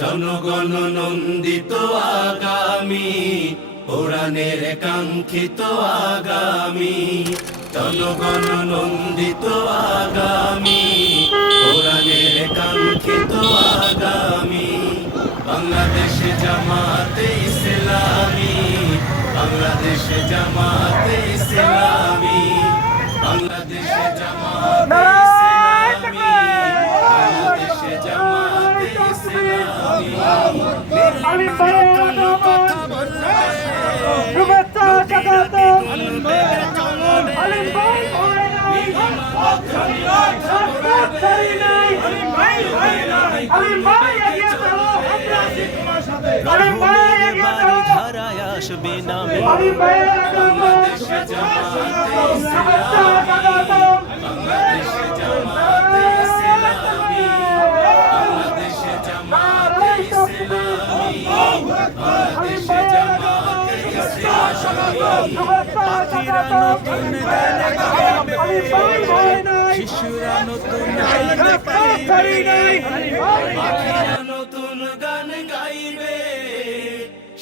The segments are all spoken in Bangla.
জনগণ নন্দিত আগামী পুরাণের কাঙ্ক্ষিত আগামী। জনগণ নন্দিত আগামী পুরাণের কাঙ্ক্ষিত আগামী। বাংলাদেশে জামাতে ভয় নাই শিশুরা নতুন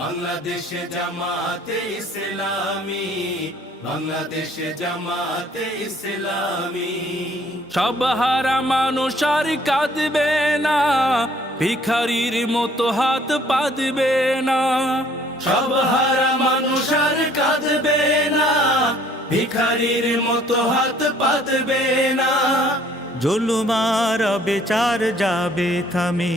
বাংলাদেশে জামাতে ইসলামী বাংলাদেশে জামাতে ইসলামী। সব হারা মানুষ আর কাঁদবে না ভিখারির মতো হাত পাতবে না। সব হারা মানুষ আর কাঁদবে না ভিখারির মতো হাত পাতবে না। জলুমার বেচার যাবে থামে।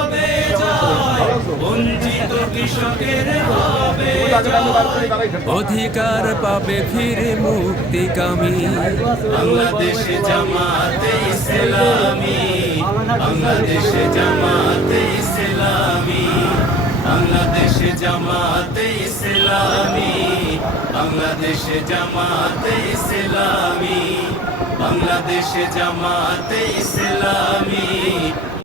বঞ্চিত কৃষকের হবে। অধিকার পাবে ফিরে মুক্তিকামী। বাংলাদেশে জামাতে ইসলামী। বাংলাদেশে জামাতে ইসলামী। বাংলাদেশে জামাতে ইসলামী। বাংলাদেশে জামাতে ইসলামী। বাংলাদেশে জামাতে ইসলামী।